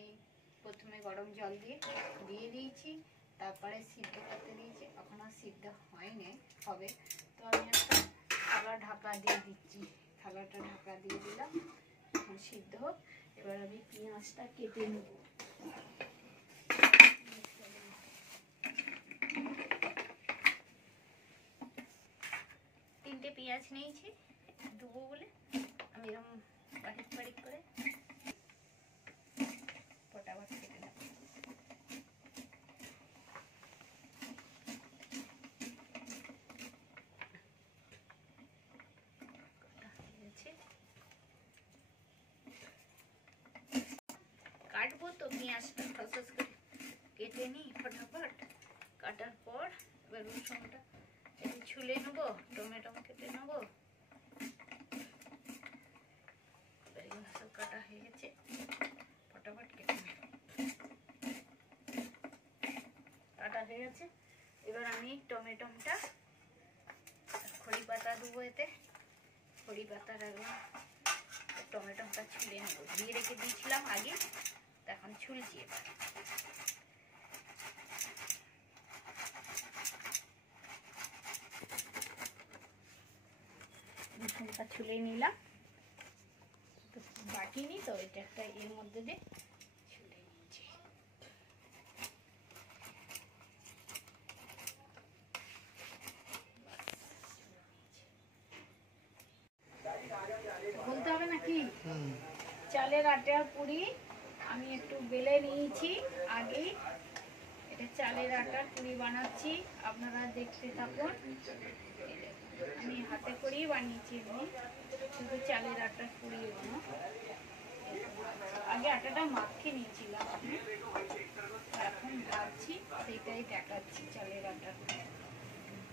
আমি প্রথমে গরম জল দিয়ে দিয়েছি, তারপরে সিদ্ধ করতে দিয়েছি। এখনো সিদ্ধ হয়নি, হবে। তো আমি একটা থালা ঢাকা দিয়ে দিচ্ছি, থালাটা ঢাকা দিয়ে দিলাম, এখন সিদ্ধ হোক। এবার আমি পেঁয়াজটা কেটে নেব। তিনটে পেঁয়াজ নিয়েছি দেবো বলে আমি এরকম বারিক বারিক করে ফটাফট কেটে নেব। কাটবো তো পেঁয়াজটা প্রসেস করে কেটে নিই ফটাফট। কাটার পর এবার রসুনটা একটু ছুলে নেবো, টমেটো কেটে নেবো। সব কাটা হয়ে গেছে, ফটাফট কেটে নেব। কাটা হয়ে গেছে। এবার আমি টমেটোটা খড়ি পাতা দেবো, এতে খড়ি পাতা রাখলাম। টমেটোটা ছুলে নেব, দিয়ে রেখে দিয়েছিলাম আগে, এখন ছুলছি। এবার রসুনটা ছুলে নিলাম, বাটিনি তো, এটা একটা এর মধ্যে দিয়ে ছুলে নিচ্ছি। বলতে হবে নাকি? চালের আটার পুরি আমি একটু বেলে নিয়েছি আগে। এটা চালের আটার পুরি বানাচ্ছি, আপনারা দেখতে থাকুন। আমি হাতে করেই বানিয়েছি, শুধু চালের আটার পুরি বানানো। আগে আটাটা মাখিয়ে নিয়েছিলাম, এখন ভাবছি সেটাই দেখাচ্ছি। চালের আটার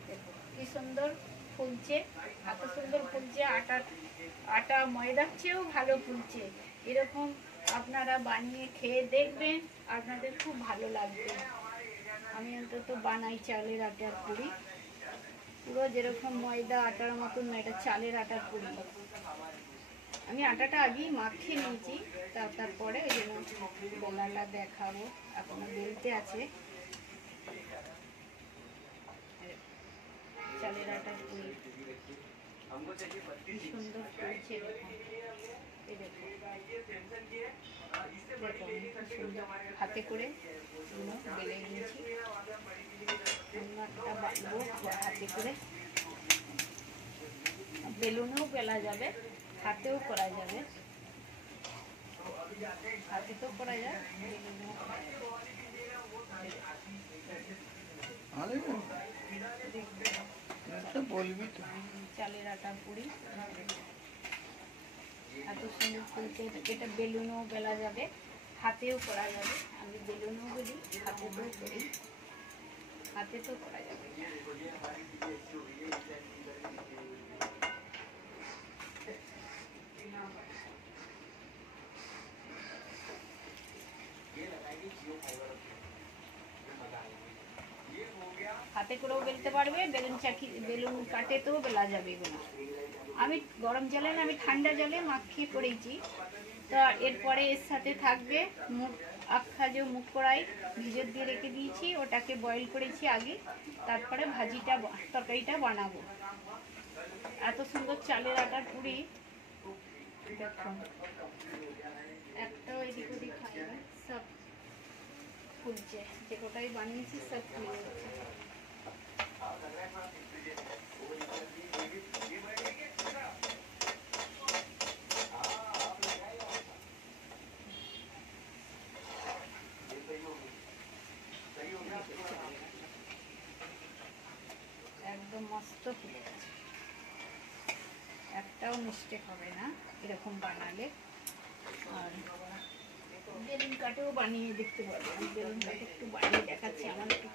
দেখো কি সুন্দর ফুলছে, এত সুন্দর ফুলছে। আটা ময়দার চেয়েও ভালো ফুলছে। এরকম আপনারা বানিয়ে খেয়ে দেখবেন, আপনাদের খুব ভালো লাগবে। আমি অন্তত বানাই চালের আটার পুরি, পুরো যেরকম ময়দা আটার মতন না, এটা চালের আটার পুরি। আমি আটাটা আগেই মাখিয়ে নিয়েছি, তারপরে ওই জন্য বেলাটা দেখাবো। এখনো বেলতে আছে। চালের আটার পুরি সুন্দর ফুলছে, দেখুন। সুন্দর হাতে করে বেলে নিয়েছি। একটা বাড়বো হাতে করে, বেলুনেও বেলা যাবে, হাতেও করা যাবে। হাতে তো করা যায়, বেলুনেও করা যাবে। চালের আটার পুরি এত সুন্দর ফুলছে। এটা বেলুনেও বেলা যাবে, হাতেও করা যাবে। আমি বেলুনেও বলি, হাতেও করি, হাতে তো করা যাবে। হাতে করেও বেলতে পারবে, বেলুন কাটেতেও বেলা যাবে। এগুলো আমি গরম জলে না, আমি ঠান্ডা জলে মাখিয়ে করেছি। তো এরপরে এর সাথে থাকবে যে মুগ কড়াই ভিজে দিয়ে রেখে দিয়েছি, ওটাকে বয়েল করেছি আগে, তারপরে তরকারিটা বানাবো। এত সুন্দর চালের আটার পুরি দেখুন, একটাও এদিক ওদিক হয় না, সব ফুলছে। যে কোটাই বানিয়েছি সব ফুলে যাচ্ছে। একদম মস্ত ফুলে গেছে, একটাও মিস্টেক হবে না এরকম বানালে। আর বেলুন কাটেও বানিয়ে দেখতে পারবো। আমি বেলুন কাটে একটু বানিয়ে দেখাচ্ছি। আমার একটু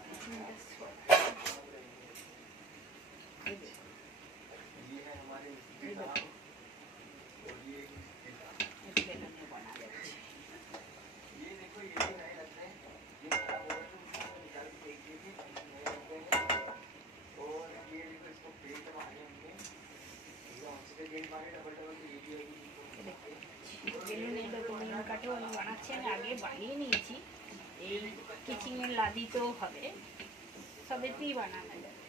বেলুনে বানা যাচ্ছে। বেলুনে বেলুন কাটেও আমি বানাতে আছে, আমি আগে বানিয়ে নিয়েছি। এই কিচিংয়ের লাদিতেও হবে, সবেতেই বানানো যাবে।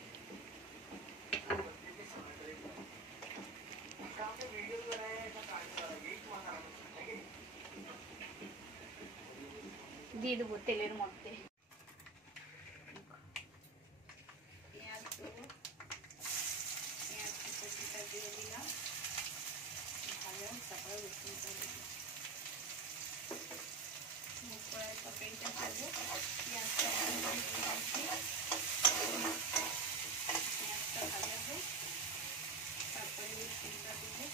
দিয়ে দেবো তেলের মধ্যে পেঁয়াজ দেবো, পেঁয়াজ কুচিটা দিয়ে দিলাম, ভালো তারপরে রসুনটা দেবো। কড়াই তরকারিটা ভাজবো, পেঁয়াজটা পেঁয়াজটা ভাজা হোক, তারপরে রসুনটা দেবো।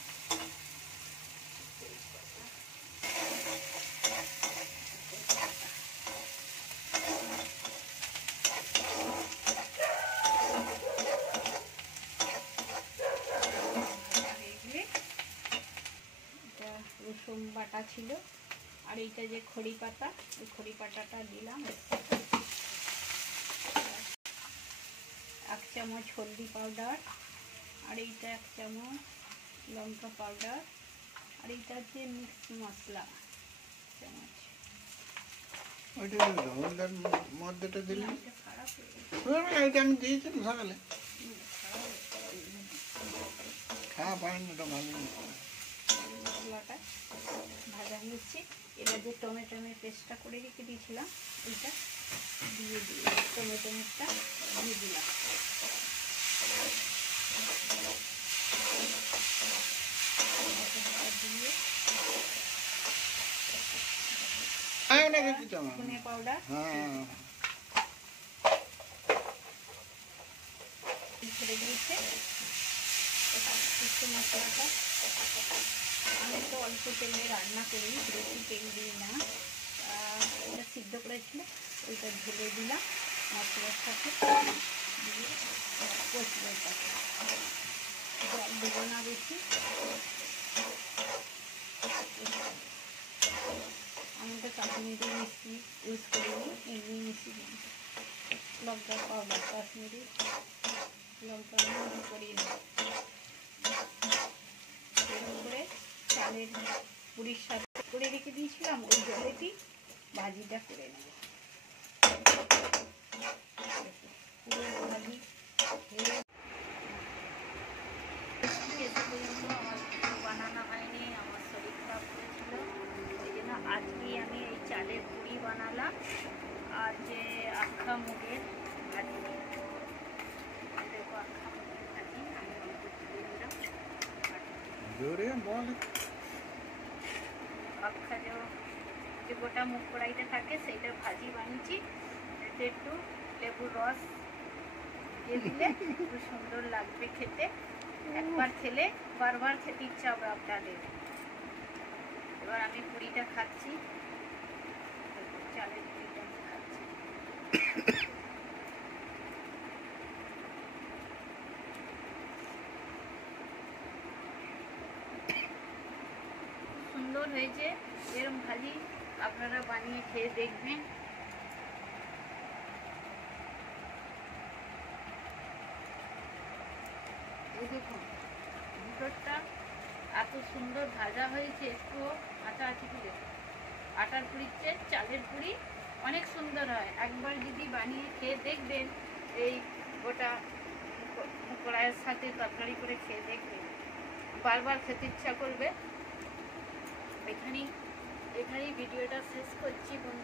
রসুন বাটা ছিল, আর এইটা যে খড়ি পাতা, ওই খড়ি পাতাটা দিলাম। 1 চামচ হলদি পাউডার, আর এইটা 1 চামচ লঙ্কা পাউডার, আর এইটা হচ্ছে মিক্স মশলা চামচ। মধ্যেটা দিলে আমি দিয়েছিলাম সকালে, খাওয়া পায়নি, ওটা ভালো মশলাটা ভাজা হয়েছে। এবার যে টমেটোমের পেস্টটা করে রেখে দিয়েছিলাম ওইটা দিয়ে দিয়ে টমেটোমেরটা দিয়ে দিলাম। দিয়ে ধনে পাউডার ছেড়ে দিয়েছে মশলাটা। আমি তো অল্প তেলে রান্না করি, বেশি তেল দিই না। এটা সিদ্ধ করেছিল, ওইটা ঢেলে দিলাম মশলার সাথে, দিয়ে কষবো। জল দেবো না বেশি। আমি তো কাশ্মীরি মিষ্টি ইউজ করিনি, এমনি মিষ্টি দিই। লঙ্কা পাউডার, কাশ্মীরি লঙ্কা ইউজ করি না। এরকম করে চালের পুরির সাথে করে রেখে দিয়েছিলাম, ওই জলেতেই ভাজিটা করে নেব। পুরো ভাজি পর্যন্ত আমার বানানো হয়নি, আমার শরীর খারাপ করেছিল, ওই জন্য আজকেই আমি এই চালের পুরি বানালাম। আর যে আখা মুগের ভাজি, দেখো আখা মুগের ভাজি আমি অল্প তুলে দিলাম। আখা যে গোটা মুগ কড়াইটা থাকে সেইটা ভাজি বানিয়েছি, এতে একটু লেবুর রস দিয়ে দিলে খুব সুন্দর লাগবে খেতে। একবার খেলে বারবার খেতে ইচ্ছা হবে আপনাদের। এবার আমি পুরিটা খাচ্ছি, চালের পুরিটা আমি খাচ্ছি। সুন্দর হয়েছে, এরকম ভাজি আপনারা বানিয়ে খেয়ে দেখবেন। এই দেখুন ভিতরটা এত সুন্দর ভাজা হয়েছে, একটু আটা আছে কি দেখুন। আটার পুরির চেয়ে চালের পুরি অনেক সুন্দর হয়। একবার যদি বানিয়ে খেয়ে দেখবেন, এই গোটা কড়াইয়ের সাথে তরকারি করে খেয়ে দেখবেন, বারবার খেতে ইচ্ছা করবে। এখানেই ভিডিওটা শেষ করছি বন্ধু।